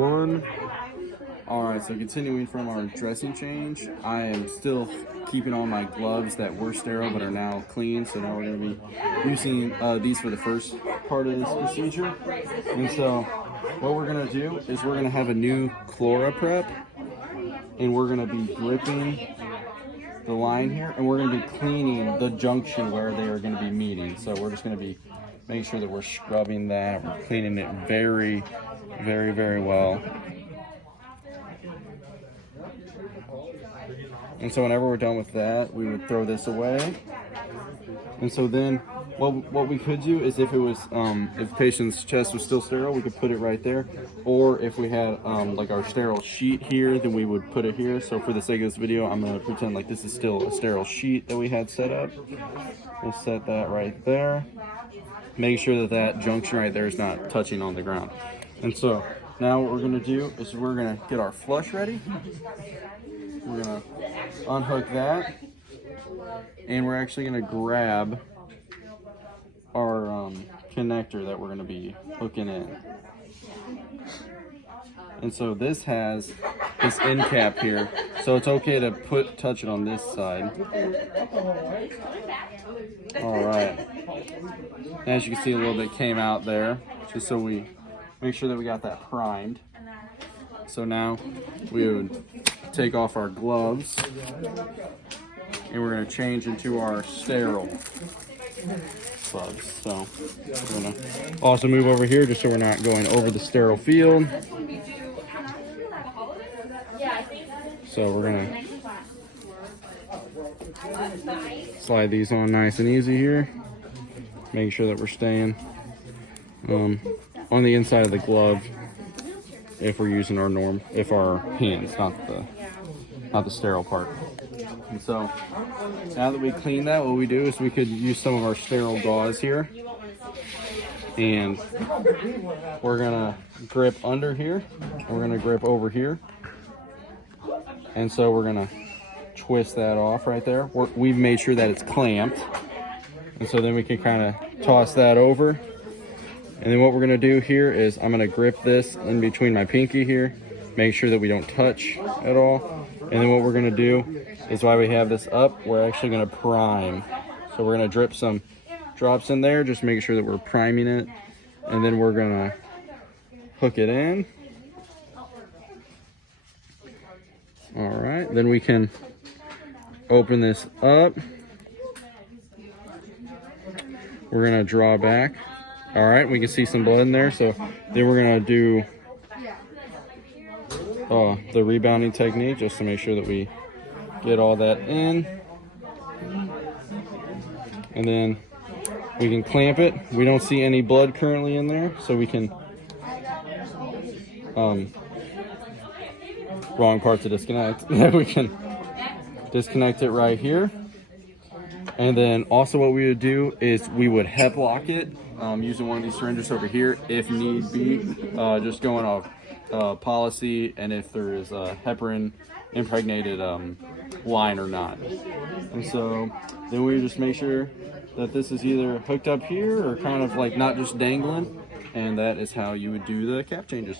One. Alright, so continuing from our dressing change, I am still keeping on my gloves that were sterile but are now clean. So now we're going to be using these for the first part of this procedure. And so what we're going to do is we're going to have a new Chlora prep, and we're going to be gripping the line here, and we're going to be cleaning the junction where they are going to be meeting. So we're just going to be making sure that we're scrubbing that, we're cleaning it very, very well. And so whenever we're done with that, we would throw this away. And so then what we could do is if it was if the patient's chest was still sterile, we could put it right there. Or if we had like our sterile sheet here, then we would put it here. So for the sake of this video, I'm going to pretend like this is still a sterile sheet that we had set up. We'll set that right there. Make sure that that junction right there is not touching on the ground. And so now what we're going to do is we're going to get our flush ready. We're going to unhook that, and we're actually going to grab our connector that we're going to be hooking in. And so this has this end cap here, so it's okay to touch it on this side. All right. As you can see, a little bit came out there, just so we make sure that we got that primed. So now we would take off our gloves, and we're going to change into our sterile gloves. So we're going to also move over here just so we're not going over the sterile field. So we're going to slide these on nice and easy here, making sure that we're staying on the inside of the glove if we're using our hands, not the sterile part. And so now that we clean that, what we do is we could use some of our sterile gauze here, and we're gonna grip under here, and we're gonna grip over here, and so we're gonna twist that off right there. We've made sure that it's clamped, and so then we can kind of toss that over. And then what we're gonna do here is I'm gonna grip this in between my pinky here, make sure that we don't touch at all. And then what we're gonna do is, while we have this up, we're actually gonna prime. So we're gonna drip some drops in there, just making sure that we're priming it. And then we're gonna hook it in. All right, then we can open this up. We're gonna draw back. All right, we can see some blood in there. So then we're gonna do the rebounding technique, just to make sure that we get all that in. And then we can clamp it. We don't see any blood currently in there, so we can, wrong part to disconnect. We can disconnect it right here. And then also what we would do is we would hep lock it using one of these syringes over here if need be, just going off policy and if there is a heparin impregnated line or not. And so then we just make sure that this is either hooked up here or kind of like not just dangling, and that is how you would do the cap changes.